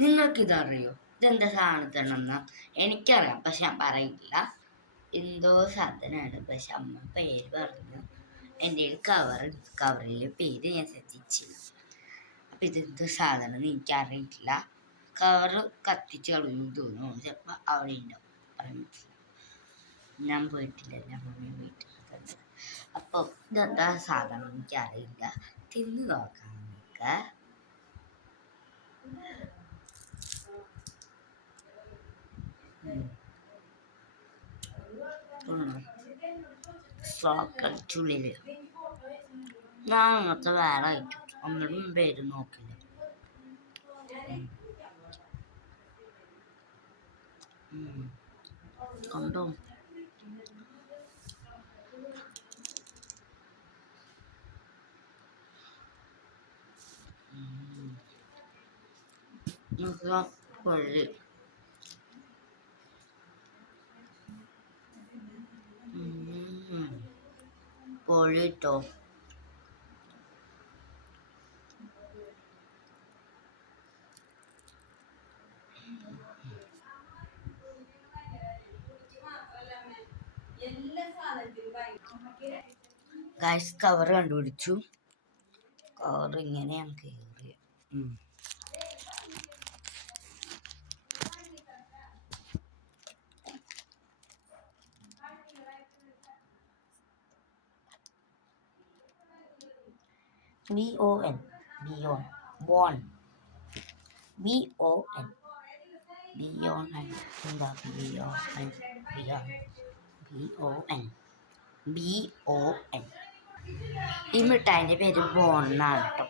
നിങ്ങൾക്കിതറിയോ? ഇതെന്താ സാധനത്തിനെന്ന് എനിക്കറിയാം, പക്ഷെ ഞാൻ പറയില്ല. എന്തോ സാധനമാണ്, പക്ഷെ അമ്മ പേര് പറഞ്ഞു. എൻ്റെ കവറിൽ പേര് ഞാൻ ശ്രദ്ധിച്ചില്ല. അപ്പം ഇതെന്തോ സാധനം എന്ന് എനിക്കറിയില്ല. കവറ് കത്തിച്ച് കളഞ്ഞു തോന്നുന്നു. ചിലപ്പോൾ അവിടെ ഉണ്ടാവും, പറയാൻ പറ്റില്ല. ഞാൻ പോയിട്ടില്ല, ഞാൻ മമ്മി പോയിട്ടുണ്ട്. അപ്പോൾ ഇതെന്താ സാധനം എനിക്കറിയില്ല. തിന്ന് നോക്കാം നമുക്ക്. കളിച്ചുള്ളില് ഞാൻ അങ്ങനത്തെ വേറെ ആയിട്ടു ഒന്നും പേര് നോക്കില്ല. കണ്ടോ? പൊള്ളി പൊള്ളിട്ടോ. ഗൈസ് കവർ കണ്ടുപിടിച്ചു. കവർ ഇങ്ങനെയാണ് കയറി. BON BON BON BON BON എന്താ BON BON BON ഈ മിഠായിൻ്റെ പേര് ബോൺ എന്നാണ് കേട്ടോ.